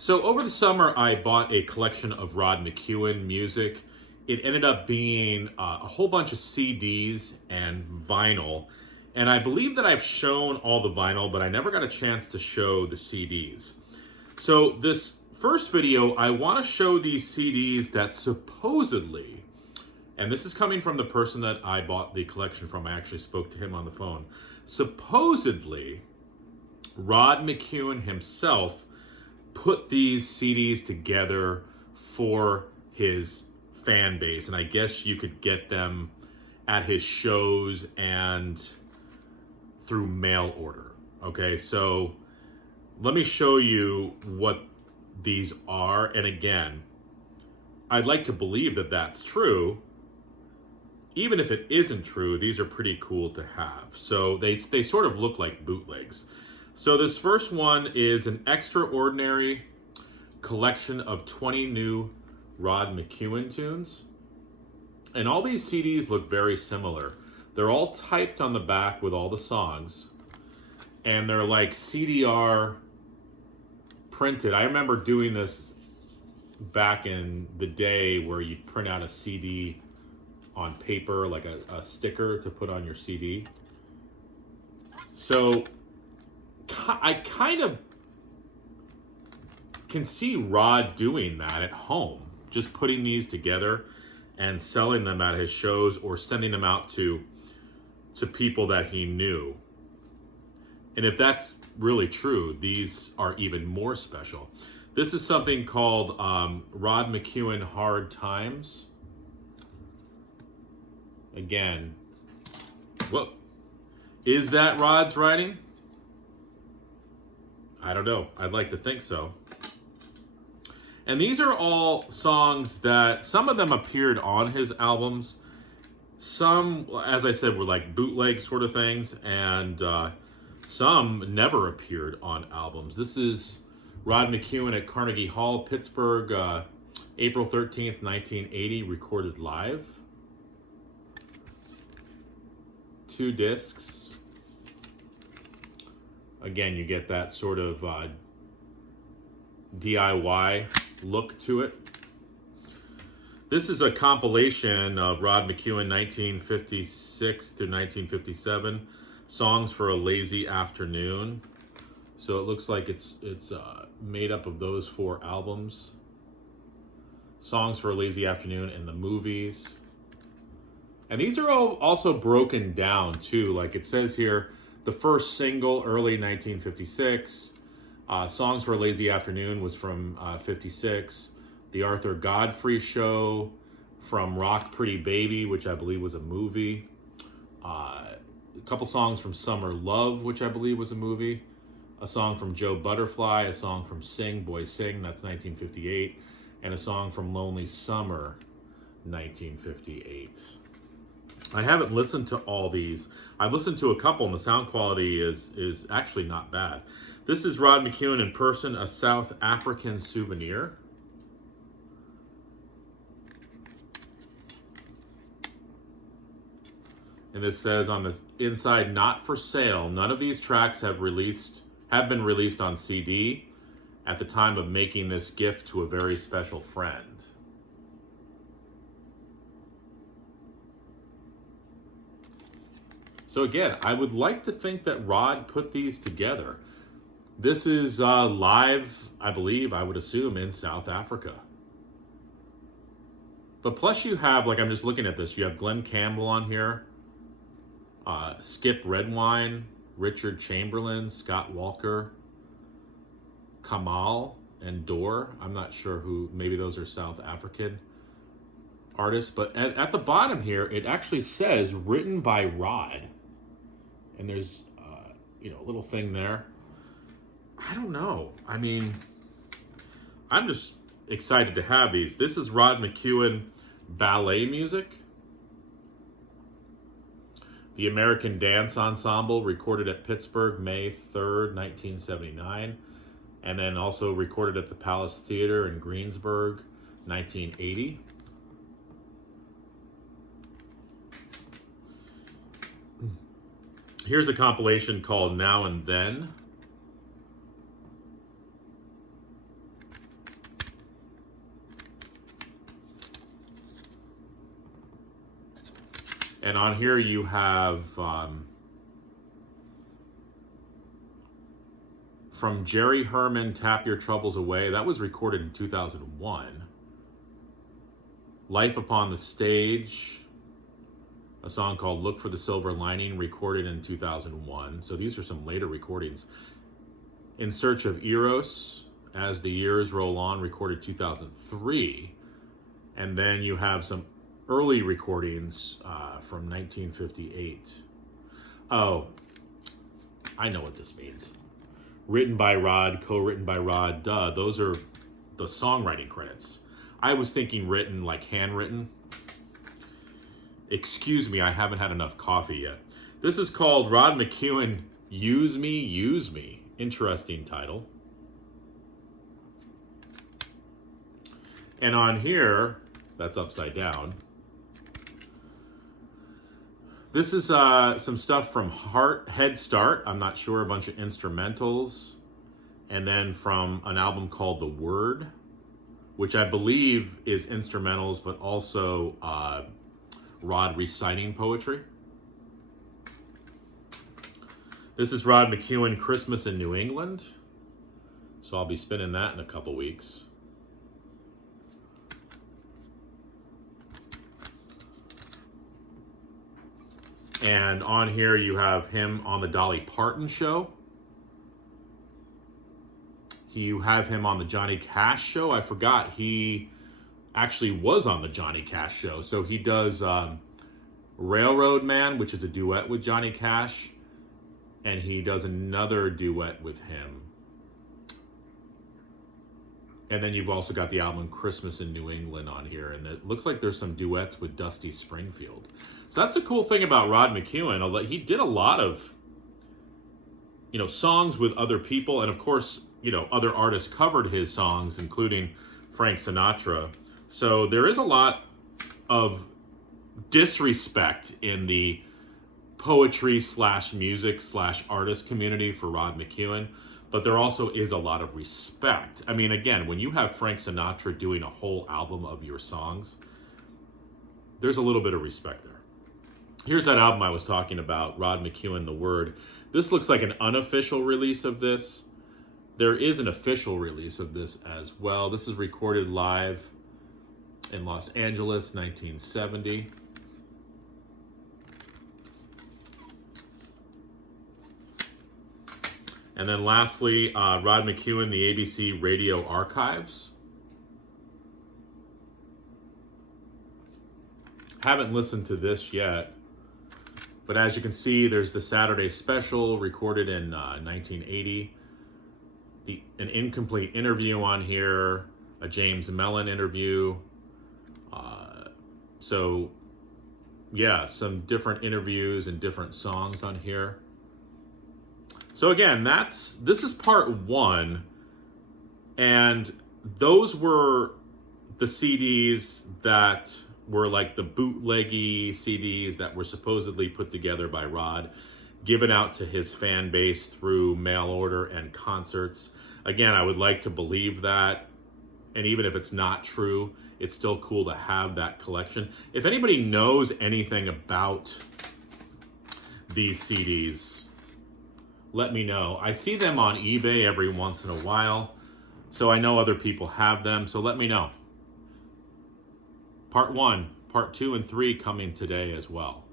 So over the summer, I bought a collection of Rod McKuen music. It ended up being a whole bunch of CDs and vinyl. And I believe that I've shown all the vinyl, but I never got a chance to show the CDs. So this first video, I want to show these CDs that supposedly, and this is coming from the person that I bought the collection from. I actually spoke to him on the phone. Supposedly, Rod McKuen himself put these CDs together for his fan base. And I guess you could get them at his shows and through mail order. Okay, so let me show you what these are. And again, I'd like to believe that that's true. Even if it isn't true, these are pretty cool to have. So they sort of look like bootlegs. So this first one is an extraordinary collection of 20 new Rod McKuen tunes. And all these CDs look very similar. They're all typed on the back with all the songs. And they're like CDR printed. I remember doing this back in the day where you print out a CD on paper, like a sticker to put on your CD. So I kind of can see Rod doing that at home, just putting these together and selling them at his shows or sending them out to people that he knew. And if that's really true, these are even more special. This is something called Rod McKuen Hard Times. Again, whoa, is that Rod's writing? I don't know. I'd like to think so. And these are all songs that some of them appeared on his albums. Some, as I said, were like bootleg sort of things, and some never appeared on albums. This is Rod McKuen at Carnegie Hall, Pittsburgh, April 13th, 1980, recorded live. 2 discs. Again, you get that sort of DIY look to it. This is a compilation of Rod McKuen 1956 to 1957, Songs for a Lazy Afternoon. So it looks like it's made up of those 4 albums. Songs for a Lazy Afternoon and the movies. And these are all also broken down too. Like it says here, the first single, early 1956. Songs for a Lazy Afternoon was from 56. The Arthur Godfrey Show, from Rock Pretty Baby, which I believe was a movie. A couple songs from Summer Love, which I believe was a movie. A song from Joe Butterfly, a song from Sing, Boy Sing, that's 1958. And a song from Lonely Summer, 1958. I haven't listened to all these. I've listened to a couple, and the sound quality is actually not bad. This is Rod McKuen in person, a South African souvenir. And this says on the inside, not for sale. None of these tracks have been released on CD at the time of making this gift to a very special friend. So again, I would like to think that Rod put these together. This is live, I believe, I would assume, in South Africa. But plus you have, like I'm just looking at this, you have Glenn Campbell on here, Skip Redwine, Richard Chamberlain, Scott Walker, Kamal, and Dor. I'm not sure who, maybe those are South African artists. But at the bottom here, it actually says written by Rod. And there's, a little thing there. I don't know. I mean, I'm just excited to have these. This is Rod McKuen ballet music. The American Dance Ensemble, recorded at Pittsburgh, May 3rd, 1979. And then also recorded at the Palace Theater in Greensburg, 1980. Here's a compilation called Now and Then. And on here you have from Jerry Herman, Tap Your Troubles Away. That was recorded in 2001. Life Upon the Stage, a song called Look for the Silver Lining, recorded in 2001. So these are some later recordings. In Search of Eros, As the Years Roll On, recorded 2003. And then you have some early recordings from 1958. Oh, I know what this means. Written by Rod, co-written by Rod, duh. Those are the songwriting credits. I was thinking written, like handwritten. Excuse me, I haven't had enough coffee yet. This is called Rod McKuen, Use Me, Use Me. Interesting title. And on here, that's upside down. This is some stuff from Head Start. I'm not sure, a bunch of instrumentals. And then from an album called The Word, which I believe is instrumentals, but also Rod reciting poetry. This is Rod McKuen, Christmas in New England. So I'll be spinning that in a couple weeks. And on here you have him on the Dolly Parton show. You have him on the Johnny Cash show. I forgot he actually was on the Johnny Cash show. So he does Railroad Man, which is a duet with Johnny Cash. And he does another duet with him. And then you've also got the album Christmas in New England on here. And it looks like there's some duets with Dusty Springfield. So that's the cool thing about Rod McKuen. He did a lot of, songs with other people. And of course, other artists covered his songs, including Frank Sinatra. So there is a lot of disrespect in the poetry / music / artist community for Rod McKuen. But there also is a lot of respect. I mean, again, when you have Frank Sinatra doing a whole album of your songs, there's a little bit of respect there. Here's that album I was talking about, Rod McKuen, The Word. This looks like an unofficial release of this. There is an official release of this as well. This is recorded live in Los Angeles, 1970. And then lastly, Rod McKuen, the ABC Radio Archives. Haven't listened to this yet. But as you can see, there's the Saturday Special recorded in 1980. An incomplete interview on here, a James Mellon interview. So, yeah, some different interviews and different songs on here. So again, this is part 1. And those were the CDs that were like the bootleggy CDs that were supposedly put together by Rod, given out to his fan base through mail order and concerts. Again, I would like to believe that, and even if it's not true, it's still cool to have that collection. If anybody knows anything about these CDs, let me know. I see them on eBay every once in a while, so I know other people have them, so let me know. Part 1, Part 2, and 3 coming today as well.